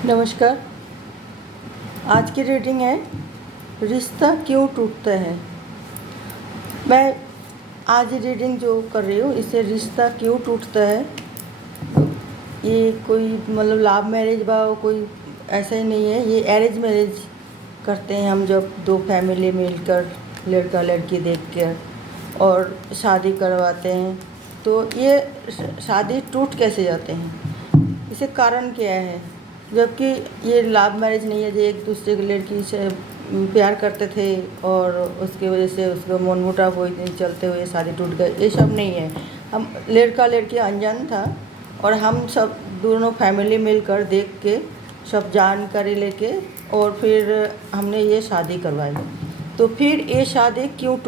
नमस्कार। आज की रीडिंग है रिश्ता क्यों टूटता है। मैं आज रीडिंग जो कर रही हूँ इससे रिश्ता क्यों टूटता है, ये कोई मतलब लव मैरिज बा कोई ऐसा ही नहीं है। ये अरेंज मैरिज करते हैं हम, जब दो फैमिली मिलकर लड़का लड़की देख कर और शादी करवाते हैं तो ये शादी टूट कैसे जाते हैं, इसे कारण क्या है। जबकि ये लव मैरिज नहीं है, जो एक दूसरे की लड़की से प्यार करते थे और उसकी वजह से उसको मनमुटाव हुए दिन चलते हुए शादी टूट गई, ये सब नहीं है। हम लड़का लड़की अनजान था और हम सब दोनों फैमिली मिलकर देख के सब जानकारी लेके और फिर हमने ये शादी करवाई। तो फिर ये शादी क्यों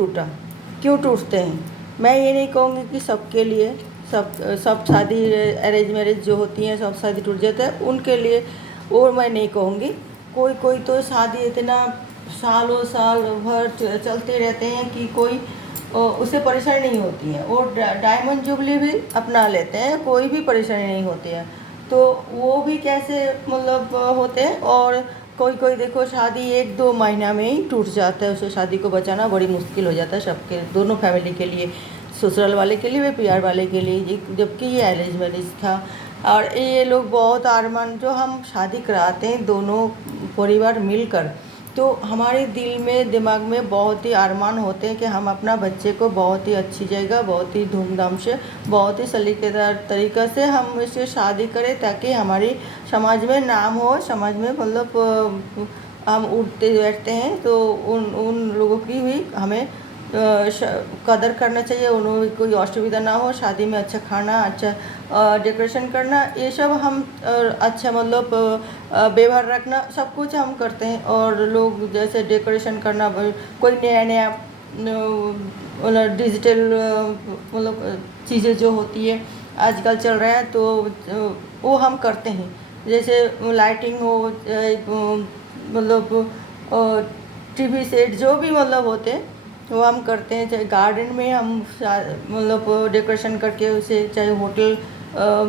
टूटते हैं। मैं ये नहीं कहूँगी कि सबके लिए सब शादी अरेंज मैरिज जो होती हैं सब शादी टूट जाता है उनके लिए, और मैं नहीं कहूँगी। कोई तो शादी इतना सालों साल भर चलते रहते हैं कि कोई उसे परेशानी नहीं होती है, और डायमंड जुबली भी अपना लेते हैं, कोई भी परेशानी नहीं होती है। तो वो भी कैसे मतलब होते हैं। और कोई देखो शादी 1-2 महीना में ही टूट जाता है, उसे शादी को बचाना बड़ी मुश्किल हो जाता है सबके, दोनों फैमिली के लिए, ससुराल वाले के लिए वे प्यार वाले के लिए, जबकि ये अरेंज मैरिज था। और ये लोग बहुत अरमान जो हम शादी कराते हैं दोनों परिवार मिलकर, तो हमारे दिल में दिमाग में बहुत ही अरमान होते हैं कि हम अपना बच्चे को बहुत ही अच्छी जगह, बहुत ही धूमधाम से, बहुत ही सलीकेदार तरीक़ा से हम इससे शादी करें, ताकि हमारी समाज में नाम हो, समाज में मतलब हम उठते बैठते हैं तो उन लोगों की भी हमें कदर करना चाहिए, उन्हें कोई असुविधा ना हो, शादी में अच्छा खाना, अच्छा डेकोरेशन करना, ये सब हम अच्छा मतलब व्यवहार रखना, सब कुछ हम करते हैं। और लोग जैसे डेकोरेशन करना, कोई नया मतलब डिजिटल मतलब चीज़ें जो होती है आजकल चल रहा है तो वो हम करते हैं। जैसे लाइटिंग हो, मतलब टीवी सेट जो भी मतलब होते हैं वो हम करते हैं। चाहे गार्डन में हम मतलब डेकोरेशन करके उसे, चाहे होटल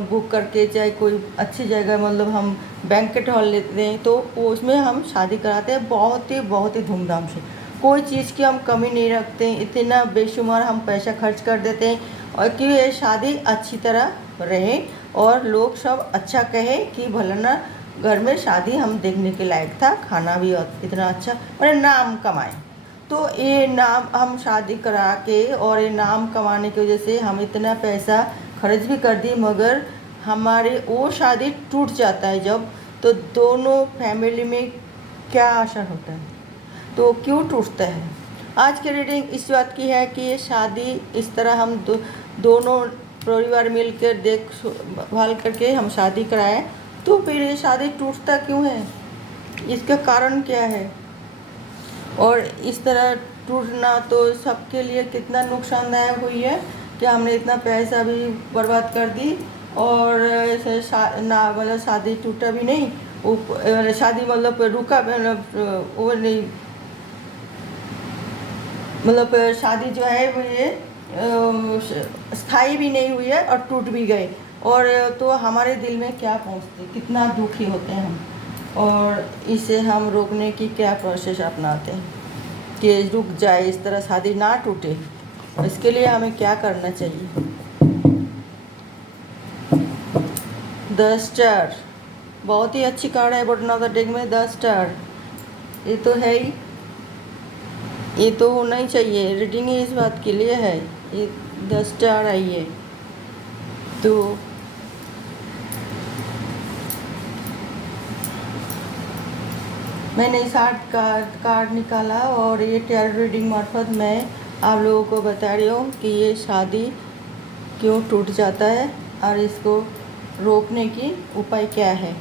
बुक करके, चाहे कोई अच्छी जगह मतलब हम बैंकेट हॉल लेते हैं तो उसमें हम शादी कराते हैं बहुत ही धूमधाम से। कोई चीज़ की हम कमी नहीं रखते हैं, इतना बेशुमार हम पैसा खर्च कर देते हैं और कि ये शादी अच्छी तरह रहे और लोग सब अच्छा कहे कि भला घर में शादी हम देखने के लायक था, खाना भी इतना अच्छा, और नाम कमाए। तो ये नाम हम शादी करा के और ये नाम कमाने की वजह से हम इतना पैसा खर्च भी कर दी, मगर हमारे वो शादी टूट जाता है जब, तो दोनों फैमिली में क्या असर होता है, तो क्यों टूटता है। आज की रीडिंग इस बात की है कि ये शादी इस तरह हम दोनों परिवार मिलकर देखभाल करके हम शादी कराएं, तो फिर ये शादी टूटता क्यों है, इसका कारण क्या है। और इस तरह टूटना तो सबके लिए कितना नुकसानदायक हुई है कि हमने इतना पैसा भी बर्बाद कर दी और ऐसे ना मतलब शादी टूटा भी नहीं, शादी मतलब रुका मतलब वो नहीं, मतलब शादी जो है वो ये स्थायी भी नहीं हुई है और टूट भी गई। और तो हमारे दिल में क्या पहुँचते, कितना दुखी होते हैं हम, और इसे हम रोकने की क्या प्रोसेस अपनाते हैं कि रुक जाए, इस तरह शादी ना टूटे। इसके लिए हमें क्या करना चाहिए। 10 स्टार बहुत ही अच्छी कार्ड है बॉटम ऑफ द डेक में 10 स्टार, ये तो है ही, ये तो होना ही चाहिए। रीडिंग ही इस बात के लिए है, ये 10 स्टार आई है। तो मैंने 60 कार्ड निकाला और ये टैरो रीडिंग मार्फत मैं आप लोगों को बता रही हूँ कि ये शादी क्यों टूट जाता है और इसको रोकने की उपाय क्या है।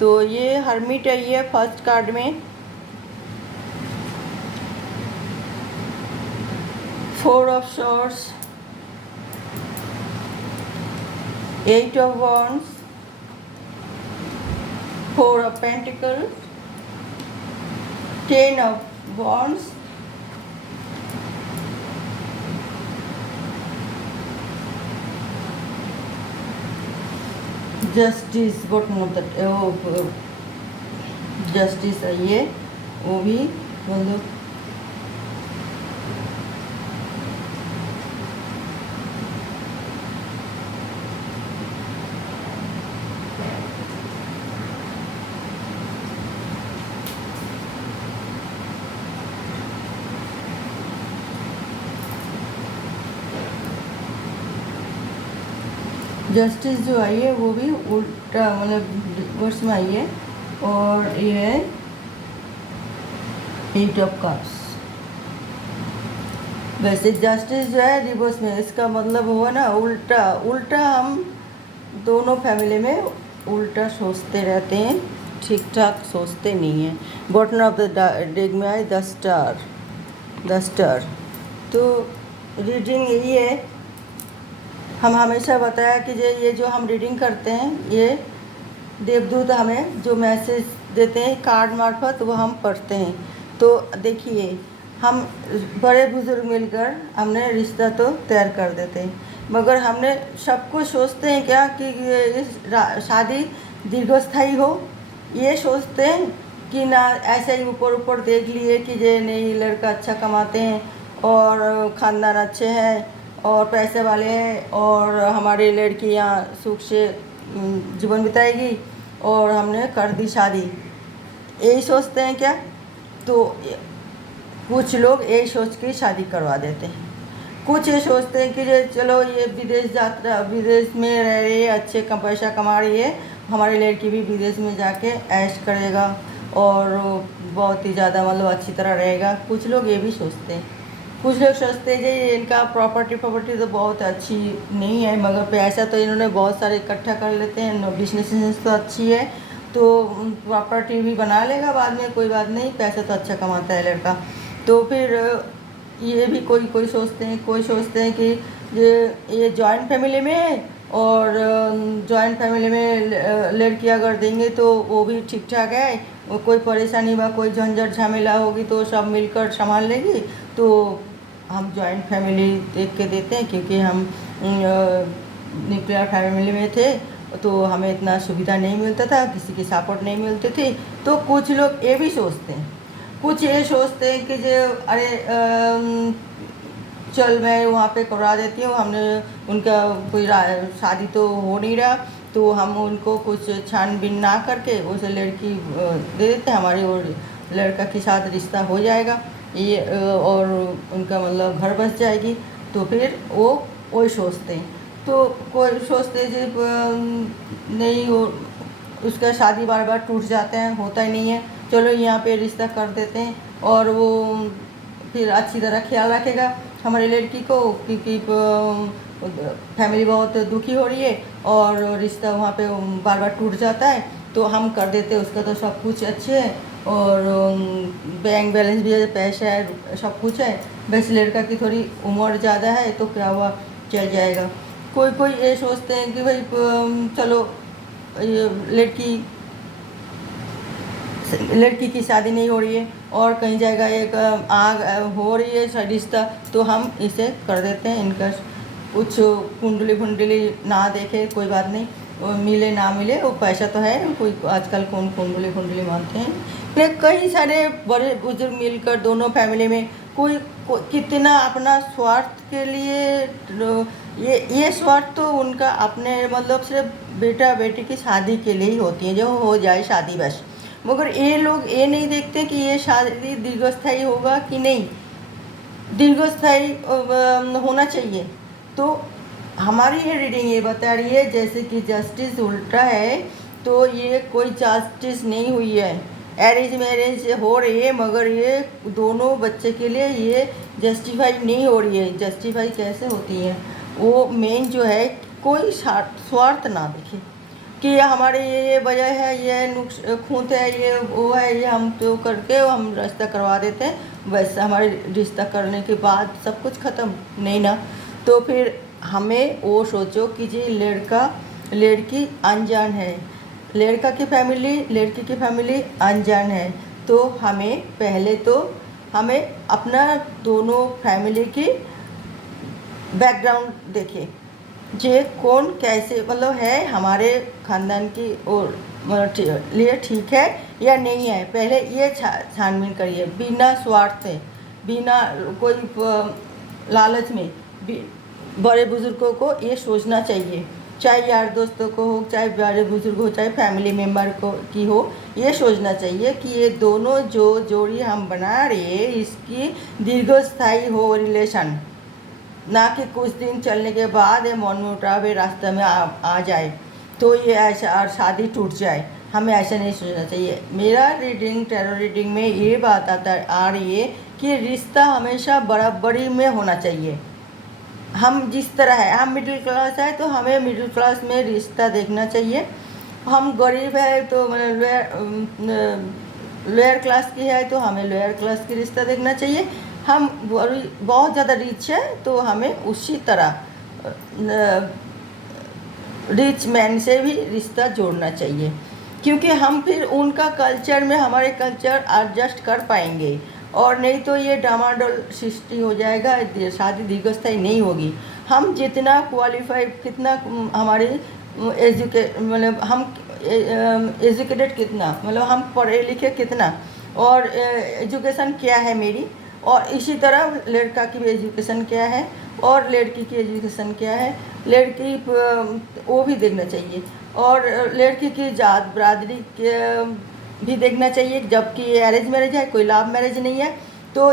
तो ये हर्मिट आई है फर्स्ट कार्ड में, 4 of swords, 8 of wands, 4 of pentacles, 10 of wands, justice bottom of the justice आइए, वो भी मतलब जस्टिस जो आई है वो भी उल्टा मतलब रिवर्स में आई है, और ये है 8 ऑफ कप्स। वैसे जस्टिस जो है रिवर्स में, इसका मतलब हुआ ना उल्टा। उल्टा हम दोनों फैमिली में उल्टा सोचते रहते हैं, ठीक ठाक सोचते नहीं हैं। बॉटम ऑफ द डेक में आए 10 स्टार, 10 स्टार। तो रीडिंग यही है, हम हमेशा बताया कि ये जो हम रीडिंग करते हैं, ये देवदूत हमें जो मैसेज देते हैं कार्ड मार्फत, वो हम पढ़ते हैं। तो देखिए, हम बड़े बुजुर्ग मिलकर हमने रिश्ता तो तैयार कर देते हैं, मगर हमने सब कुछ सोचते हैं क्या कि इस शादी दीर्घस्थायी हो, ये सोचते हैं कि ना ऐसे ही ऊपर ऊपर देख लिए कि ये नहीं लड़का अच्छा कमाते हैं और ख़ानदान अच्छे हैं और पैसे वाले हैं और हमारी लड़की यहाँ सुख से जीवन बिताएगी और हमने कर दी शादी, यही सोचते हैं क्या? तो कुछ लोग यही सोच के शादी करवा देते हैं। कुछ ये सोचते हैं कि चलो ये विदेश यात्रा, विदेश में रह रही है, अच्छे कम पैसा कमा रही है, हमारी लड़की भी विदेश में जाके ऐश करेगा और बहुत ही ज़्यादा मतलब अच्छी तरह रहेगा। कुछ लोग ये भी सोचते हैं। कुछ लोग सोचते हैं कि इनका प्रॉपर्टी तो बहुत अच्छी नहीं है, मगर पैसा तो इन्होंने बहुत सारे इकट्ठा कर लेते हैं, बिजनेस तो अच्छी है, तो प्रॉपर्टी भी बना लेगा बाद में, कोई बात नहीं, पैसा तो अच्छा कमाता है लड़का। तो फिर ये भी कोई सोचते हैं, कोई सोचते हैं कि ये जॉइंट फैमिली में है और जॉइंट फैमिली में लड़की अगर देंगे तो वो भी ठीक ठाक है, कोई परेशानी व कोई झंझट झमेला होगी तो सब मिलकर संभाल लेगी, तो हम जॉइंट फैमिली देख के देते हैं। क्योंकि हम न्यूक्लियर फैमिली में थे तो हमें इतना सुविधा नहीं मिलता था, किसी की सपोर्ट नहीं मिलती थी। तो कुछ लोग ये भी सोचते हैं, कुछ ये सोचते हैं कि जो अरे चल मैं वहाँ पे करवा देती हूँ, हमने उनका कोई शादी तो हो नहीं रहा, तो हम उनको कुछ छानबीन ना करके उसे लड़की दे देते हैं, हमारी और लड़का के साथ रिश्ता हो जाएगा ये और उनका मतलब घर बस जाएगी। तो फिर वो वही सोचते हैं। तो कोई सोचते हैं जी नहीं, वो उसका शादी बार बार टूट जाते हैं, होता ही नहीं है, चलो यहाँ पे रिश्ता कर देते हैं और वो फिर अच्छी तरह ख्याल रखेगा हमारी लड़की को, क्योंकि फैमिली बहुत दुखी हो रही है और रिश्ता वहाँ पे बार बार टूट जाता है, तो हम कर देते हैं। उसका तो सब कुछ अच्छे है और बैंक बैलेंस भी है, पैसा है, सब कुछ है, बस लड़का की थोड़ी उम्र ज़्यादा है तो क्या हुआ, चल जाएगा। कोई ये सोचते हैं कि भाई चलो लड़की की शादी नहीं हो रही है और कहीं जाएगा, एक आग हो रही है रिश्ता, तो हम इसे कर देते हैं। इनका कुछ कुंडली ना देखे कोई बात नहीं, मिले ना मिले, वो पैसा तो है, कोई आजकल कौन कुंडली मानते हैं। लेकिन कई सारे बड़े बुजुर्ग मिलकर दोनों फैमिली में कोई कितना अपना स्वार्थ के लिए, ये स्वार्थ तो उनका अपने मतलब सिर्फ बेटा बेटी की शादी के लिए ही होती है, जो हो जाए शादी बस। मगर ये लोग ये नहीं देखते कि ये शादी दीर्घस्थायी होगा कि नहीं, दीर्घस्थायी होना चाहिए। तो हमारी ये रीडिंग ये बता रही है जैसे कि जस्टिस उल्टा है, तो ये कोई जस्टिस नहीं हुई है, अरेंज मैरिज हो रही है, मगर ये दोनों बच्चे के लिए ये जस्टिफाई नहीं हो रही है। जस्टिफाई कैसे होती है, वो मेन जो है कोई स्वार्थ ना देखे कि हमारे ये वजह है, ये नुक्स खूंत है, ये वो है, ये हम तो करके हम रिश्ता करवा देते हैं, बस हमारे रिश्ता करने के बाद सब कुछ ख़त्म नहीं ना। तो फिर हमें वो सोचो कि जी लड़का लड़की अनजान है, लड़का की फैमिली लड़की की फैमिली अनजान है, तो हमें पहले तो हमें अपना दोनों फैमिली की बैकग्राउंड देखें जे कौन कैसे मतलब है हमारे ख़ानदान की और लिए ठीक है या नहीं है, पहले ये छानबीन करिए बिना स्वार्थ से, बिना कोई लालच में। बड़े बुज़ुर्गों को ये सोचना चाहिए, चाहे यार दोस्तों को हो, चाहे बड़े बुज़ुर्ग हो, चाहे फैमिली मेम्बर को की हो, ये सोचना चाहिए कि ये दोनों जो जोड़ी हम बना रहे हैं इसकी दीर्घस्थायी हो रिलेशन, ना कि कुछ दिन चलने के बाद ये मनमुटाव रास्ते में आ जाए तो ये ऐसा और शादी टूट जाए। हमें ऐसा नहीं सोचना चाहिए। मेरा रीडिंग टैरो रीडिंग में ये बात आ रही है कि रिश्ता हमेशा बराबरी में होना चाहिए। हम जिस तरह है, हम मिडिल क्लास है तो हमें मिडिल क्लास में रिश्ता देखना चाहिए। हम गरीब है तो लोअर क्लास की है तो हमें लोअर क्लास की रिश्ता देखना चाहिए। हम बहुत ज़्यादा रिच है तो हमें उसी तरह रिच मैन से भी रिश्ता जोड़ना चाहिए, क्योंकि हम फिर उनका कल्चर में हमारे कल्चर एडजस्ट कर पाएंगे। और नहीं तो ये डामाडोल सृष्टि हो जाएगा, शादी दीर्घस्थायी नहीं होगी। हम जितना क्वालिफाई, कितना हमारी मतलब हम एजुकेटेड कितना, मतलब हम पढ़े लिखे कितना, और एजुकेशन क्या है मेरी, और इसी तरह लड़का की भी एजुकेशन क्या है और लड़की की एजुकेशन क्या है, लड़की वो भी देखना चाहिए। और लड़की की जात बरादरी के भी देखना चाहिए, जबकि ये अरेंज मैरिज है, कोई लव मैरिज नहीं है, तो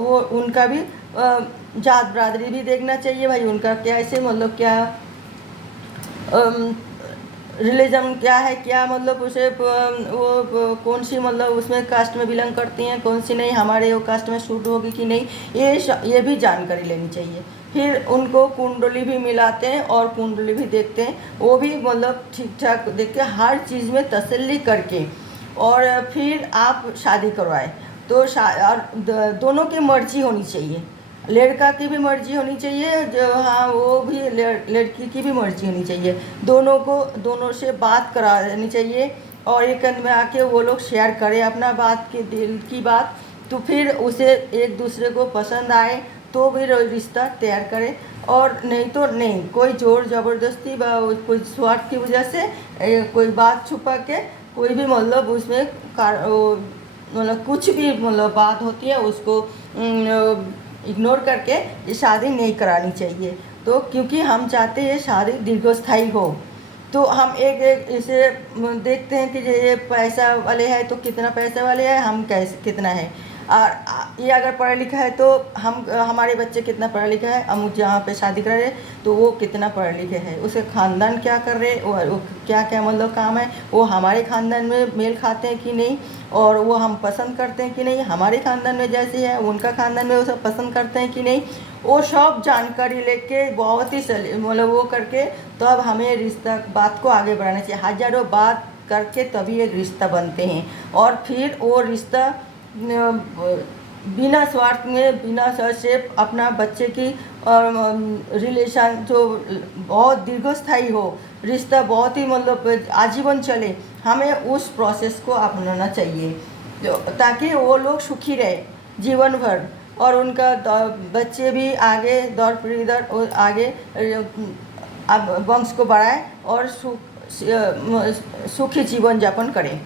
वो उनका भी जात बरादरी भी देखना चाहिए भाई, उनका क्या ऐसे मतलब क्या रिलीजन क्या है, क्या मतलब उसे वो कौन सी मतलब उसमें कास्ट में बिलोंग करती हैं, कौन सी नहीं, हमारे वो कास्ट में सूट होगी कि नहीं, ये भी जानकारी लेनी चाहिए। फिर उनको कुंडली भी मिलाते हैं और कुंडली भी देखते हैं, वो भी मतलब ठीक ठाक देख के हर चीज़ में तसल्ली करके और फिर आप शादी करवाएं। तो और दोनों की मर्जी होनी चाहिए, लड़का की भी मर्जी होनी चाहिए, जो हाँ वो भी लड़की की भी मर्जी होनी चाहिए। दोनों से बात करानी चाहिए और एक में आके वो लोग शेयर करें अपना बात की, दिल की बात, तो फिर उसे एक दूसरे को पसंद आए तो भी रिश्ता तैयार करें। और नहीं तो नहीं, कोई जोर ज़बरदस्ती कोई स्वार्थ की वजह से कोई बात छुपा के कोई भी मतलब उसमें मतलब कुछ भी मतलब बात होती है उसको इग्नोर करके ये शादी नहीं करानी चाहिए। तो क्योंकि हम चाहते हैं शादी दीर्घस्थायी हो, तो हम एक इसे देखते हैं कि ये पैसा वाले है तो कितना पैसे वाले है, हम कैसे कितना है, और ये अगर पढ़ा लिखा है तो हमारे बच्चे कितना पढ़ा लिखा है, हम जहाँ पे शादी कर रहे तो वो कितना पढ़े लिखे है, उसके ख़ानदान क्या कर रहे, वो क्या क्या मतलब काम है, वो हमारे ख़ानदान में मेल खाते हैं कि नहीं, और वो हम पसंद करते हैं कि नहीं, हमारे ख़ानदान में जैसे है उनका ख़ानदान में वो सब पसंद करते हैं कि नहीं, वो सब जानकारी लेके बहुत ही मतलब वो करके तो अब हमें रिश्ता बात को आगे बढ़ाना चाहिए। हज़ारों बात करके तभी एक रिश्ता बनते हैं, और फिर वो रिश्ता बिना स्वार्थ में, बिना स्वार्थ से अपना बच्चे की रिलेशन जो बहुत दीर्घस्थायी हो, रिश्ता बहुत ही मतलब आजीवन चले, हमें उस प्रोसेस को अपनाना चाहिए ताकि वो लोग सुखी रहे जीवन भर, और उनका बच्चे भी आगे दौर पीढ़ी दर आगे वंश को बढ़ाए और सुखी जीवन यापन करें।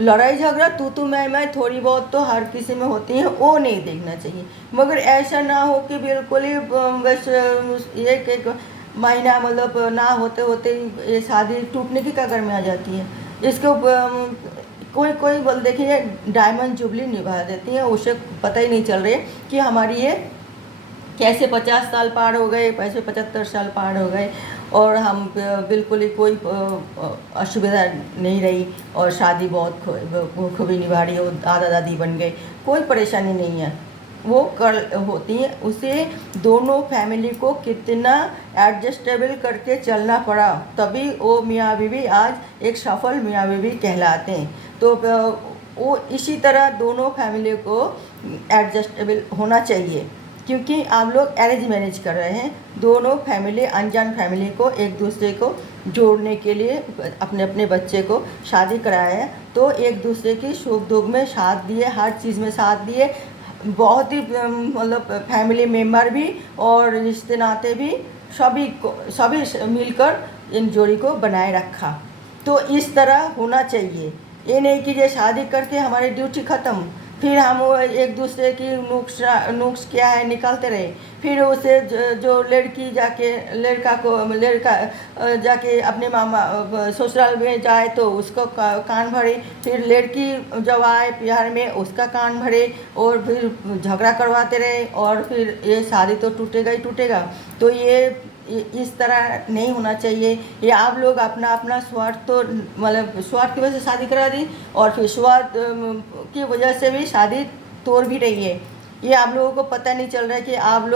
लड़ाई झगड़ा तू मैं थोड़ी बहुत तो हर किसी में होती है, वो नहीं देखना चाहिए, मगर ऐसा ना हो कि बिल्कुल ही बस एक महीना मतलब ना होते होते ये शादी टूटने की कगार में आ जाती है। इसको कोई बोल देखिए डायमंड जुबली निभा देती है, उसे पता ही नहीं चल रही कि हमारी ये कैसे 50 साल पार हो गए, कैसे 75 साल पार हो गए, और हम बिल्कुल ही कोई असुविधा नहीं रही, और शादी बहुत खूबी निभा रही हो, दादा दादी बन गए, कोई परेशानी नहीं है, वो कर होती है। उसे दोनों फैमिली को कितना एडजस्टेबल करके चलना पड़ा, तभी वो मियाँ बीवी आज एक सफल मियाँ बीवी कहलाते हैं। तो वो इसी तरह दोनों फैमिली को एडजस्टेबल होना चाहिए, क्योंकि आप लोग अरेंज मैरिज कर रहे हैं, दोनों फैमिली अनजान फैमिली को एक दूसरे को जोड़ने के लिए अपने अपने बच्चे को शादी कराया है, तो एक दूसरे की सुख दुख में साथ दिए, हर चीज़ में साथ दिए, बहुत ही मतलब फैमिली मेम्बर भी और रिश्ते नाते भी सभी मिलकर इन जोड़ी को बनाए रखा। तो इस तरह होना चाहिए। ये नहीं कि ये शादी करके हमारी ड्यूटी ख़त्म, फिर हम वो एक दूसरे की नुक्स क्या है निकालते रहे, फिर उसे जो लड़की जाके लड़का जाके अपने मामा ससुराल में जाए तो उसको कान भरे, फिर लड़की जब आए बिहार में उसका कान भरे और फिर झगड़ा करवाते रहे, और फिर ये शादी तो टूटेगा ही टूटेगा। तो ये इस तरह नहीं होना चाहिए। ये आप लोग अपना अपना स्वार्थ, तो मतलब स्वार्थ की वजह से शादी करा दी और फिर स्वार्थ की वजह से भी शादी तोड़ भी रही है। ये आप लोगों को पता नहीं चल रहा है कि आप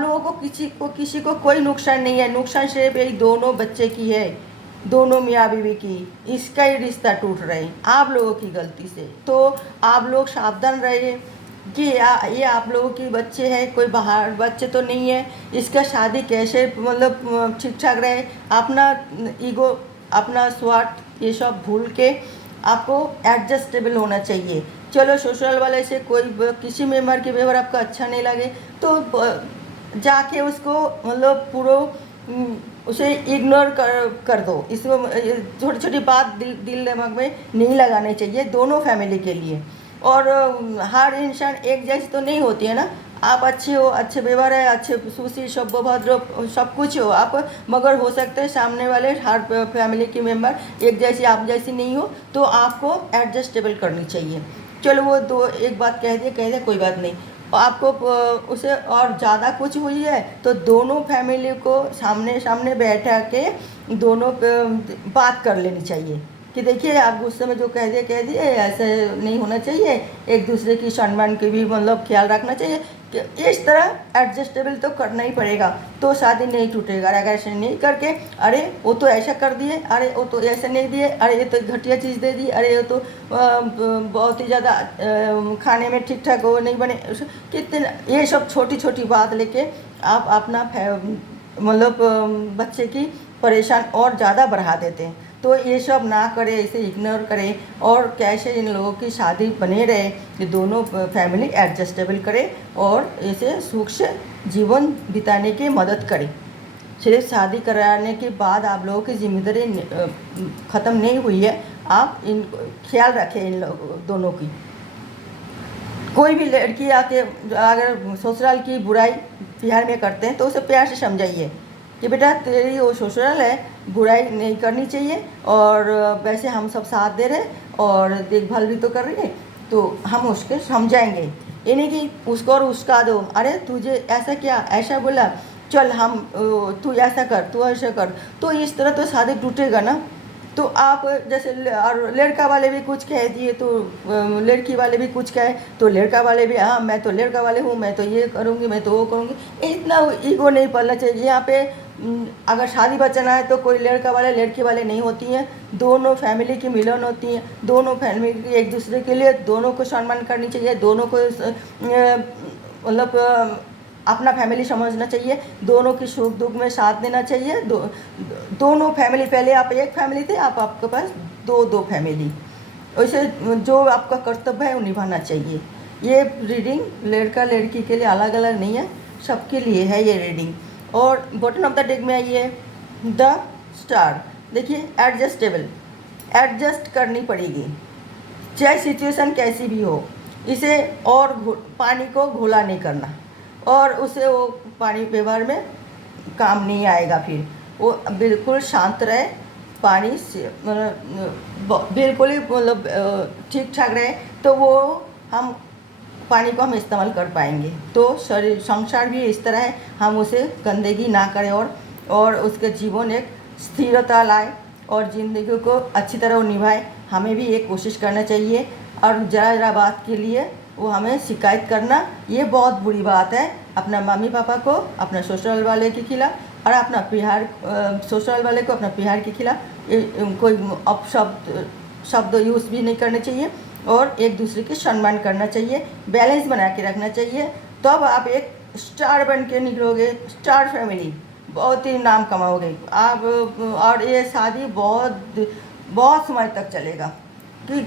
लोगों को किसी को कोई नुकसान नहीं है। नुकसान सिर्फ यही दोनों बच्चे की है, दोनों मियाँ बीवी की। इसका ही रिश्ता टूट रहे हैं आप लोगों की गलती से। तो आप लोग सावधान रहिए कि ये आप लोगों की बच्चे हैं, कोई बाहर बच्चे तो नहीं है। इसका शादी कैसे मतलब ठीक ठाक रहे। अपना ईगो, अपना स्वार्थ ये सब भूल के आपको एडजस्टेबल होना चाहिए। चलो ससुराल वाले से कोई किसी मेम्बर के व्यवहार आपको अच्छा नहीं लगे तो जाके उसको मतलब पूरा उसे इग्नोर कर दो। इसको छोटी छोटी बात दिल दिमाग में नहीं लगानी चाहिए दोनों फैमिली के लिए। और हर इंसान एक जैसी तो नहीं होती है ना। आप अच्छे हो, अच्छे व्यवहार है, अच्छे सुशील सभ्यभद्र सब कुछ हो आप, मगर हो सकते हैं सामने वाले हर फैमिली के मेंबर एक जैसी आप जैसी नहीं हो, तो आपको एडजस्टेबल करनी चाहिए। चलो वो दो एक बात कह दिए कोई बात नहीं। आपको उसे और ज़्यादा कुछ हुई है तो दोनों फैमिली को सामने सामने बैठा के दोनों बात कर लेनी चाहिए कि देखिए आप गुस्से में जो कह दिए ऐसे नहीं होना चाहिए। एक दूसरे की सम्मान की भी मतलब ख्याल रखना चाहिए कि इस तरह एडजस्टेबल तो करना ही पड़ेगा, तो शादी नहीं टूटेगा। अगर ऐसे नहीं करके अरे वो तो ऐसा कर दिए, अरे वो तो ऐसा नहीं दिए, अरे ये तो घटिया चीज़ दे दी, अरे ये तो बहुत ही ज़्यादा खाने में ठीक ठाक वो नहीं बने, कितने ये सब छोटी छोटी बात लेके आप अपना मतलब बच्चे की परेशान और ज़्यादा बढ़ा देते हैं। तो ये सब ना करें, इसे इग्नोर करें और कैसे इन लोगों की शादी बने रहे कि दोनों फैमिली एडजस्टेबल करें और इसे सुख से जीवन बिताने की मदद करें। सिर्फ शादी कराने के बाद आप लोगों की जिम्मेदारी ख़त्म नहीं हुई है। आप इन ख्याल रखें इन लोग दोनों की। कोई भी लड़की आके अगर ससुराल की बुराई बिहार में करते हैं तो उसे प्यार से समझाइए कि बेटा तेरी वो ससुराल है, बुराई नहीं करनी चाहिए, और वैसे हम सब साथ दे रहे और देखभाल भी तो कर रही है, तो हम उसके समझाएंगे। ये नहीं कि उसको और उसका दो, अरे तुझे ऐसा क्या ऐसा बोला, चल हम तू ऐसा कर, तू ऐसा कर, तो इस तरह तो शादी टूटेगा ना। तो आप जैसे और लड़का वाले भी कुछ कह दिए तो लड़की वाले भी कुछ कहे तो लड़का वाले भी हाँ मैं तो लड़का वाले हूँ, मैं तो ये करूँगी, मैं तो वो करूँगी। इतना ईगो नहीं पड़ना चाहिए। यहाँ पे अगर शादी बचाना है तो कोई लड़का वाले लड़की वाले नहीं होती हैं, दोनों फैमिली की मिलन होती हैं। दोनों फैमिली की एक दूसरे के लिए दोनों को सम्मान करनी चाहिए, दोनों को मतलब अपना फैमिली समझना चाहिए, दोनों की सुख दुख में साथ देना चाहिए। दोनों फैमिली, पहले आप एक फैमिली थे, आप आपके पास दो फैमिली, वैसे जो आपका कर्तव्य है वो निभाना चाहिए। ये रीडिंग लड़का लड़की के लिए अलग अलग नहीं है, सबके लिए है ये रीडिंग। और बॉटम ऑफ द डेक में आइए द स्टार। देखिए एडजस्टेबल, एडजस्ट करनी पड़ेगी चाहे सिचुएशन कैसी भी हो। इसे और पानी को घोला नहीं करना, और उसे वो पानी व्यवहार में काम नहीं आएगा। फिर वो बिल्कुल शांत रहे, पानी से मतलब बिल्कुल ही मतलब ठीक ठाक रहे, तो वो हम पानी को हम इस्तेमाल कर पाएंगे। तो शरीर संसार भी इस तरह है, हम उसे गंदगी ना करें और उसके जीवन एक स्थिरता लाए और ज़िंदगी को अच्छी तरह निभाए। हमें भी ये कोशिश करना चाहिए। और ज़रा बात के लिए वो हमें शिकायत करना ये बहुत बुरी बात है, अपना मम्मी पापा को, अपना ससुराल वाले के खिलाफ, और अपना बिहार ससुराल वाले को अपना बिहार के खिलाफ कोई शब्द यूज़ भी नहीं करना चाहिए, और एक दूसरे के सम्मान करना चाहिए, बैलेंस बना के रखना चाहिए। तब आप एक स्टार बन के निकलोगे, स्टार फैमिली, बहुत ही नाम कमाओगे आप। और ये शादी बहुत समय तक चलेगा कि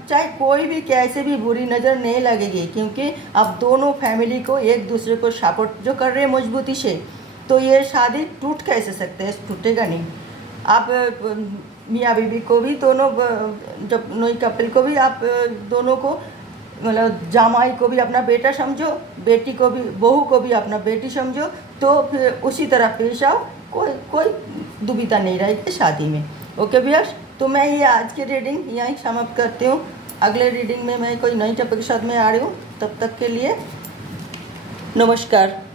चाहे कोई भी कैसे भी बुरी नज़र नहीं लगेगी, क्योंकि आप दोनों फैमिली को एक दूसरे को सपोर्ट जो कर रहे हैं मजबूती से, तो ये शादी टूट कैसे सकते हैं, टूटेगा नहीं। आप मियाँ बीवी को भी दोनों जब नई कपल को भी आप दोनों को मतलब जामाई को भी अपना बेटा समझो, बेटी को भी बहू को भी अपना बेटी समझो, तो फिर उसी तरह पेश आओ, कोई कोई दुविधा नहीं रहेगी शादी में। ओके व्यूअर्स, तो मैं ये आज की रीडिंग यहीं समाप्त करती हूँ। अगले रीडिंग में मैं कोई नई टॉपिक के साथ में आ रही हूँ, तब तक के लिए नमस्कार।